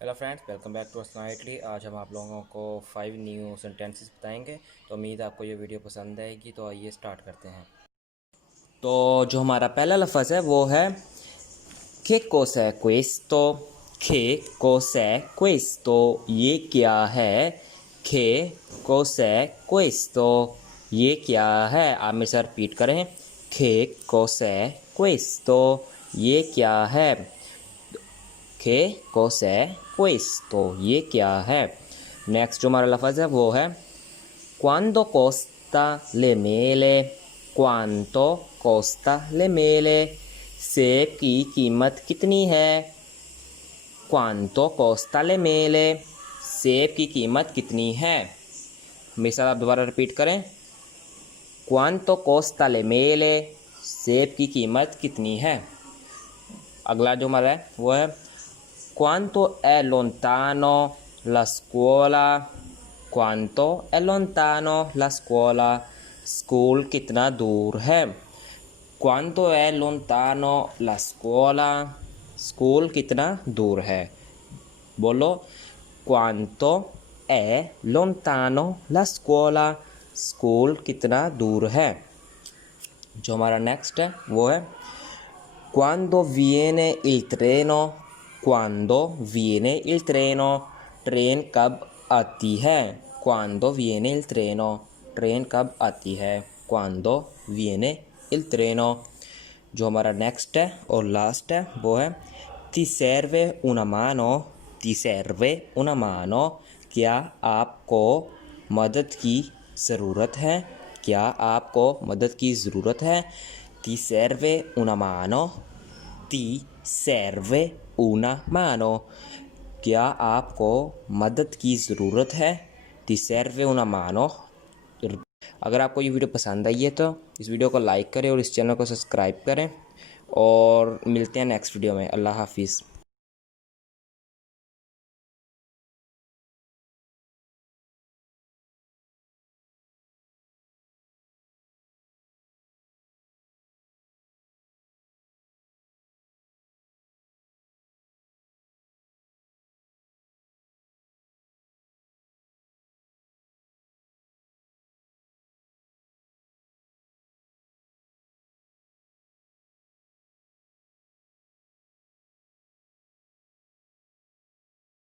Hello friends, welcome back to अस्नाइटली। आज हम आप लोगों को 5 न्यू सेंटेंसेस बताएंगे। तो उम्मीद आपको ये वीडियो पसंद आएगी। तो आइए स्टार्ट करते हैं। तो जो हमारा पहला लफ्ज़ है वो है che cos'è questo? che cos'è questo? ये क्या है? che cos'è questo? ये क्या है? आप मेरे साथ रिपीट करें। che cos'è questo? ये क्या है? che cos'è questo? ये क्या है? नेक्स्ट जो हमारा लफ्ज़ है वो है quanto costa le mele? quanto costa le mele? सेब की कीमत कितनी है? quanto costa le mele? सेब की कीमत कितनी है? मेरे साथ आप दोबारा रिपीट करें। quanto costa le mele? सेब की कीमत कितनी है? अगला जो हमारा है वो है quanto è lontano la scuola? quanto è lontano la scuola? School कितना दूर है? quanto è lontano la scuola? School कितना दूर है? बोलो quanto è lontano la scuola? School कितना दूर है? जो हमारा नेक्स्ट है वो है quando viene il treno? quando viene il treno? Train कब आती है? quando viene il treno? Train कब आती है? quando viene il treno? जो हमारा नेक्स्ट है और लास्ट है वो है ti serve una mano? ti serve una mano? क्या आपको मदद की ज़रूरत है? क्या आपको मदद की ज़रूरत है? ti serve una mano? ti serve una mano? क्या आपको मदद की ज़रूरत है? ti serve una mano? अगर आपको ये वीडियो पसंद आई है तो इस वीडियो को लाइक करें और इस चैनल को सब्सक्राइब करें और मिलते हैं नेक्स्ट वीडियो में। अल्लाह हाफिज़।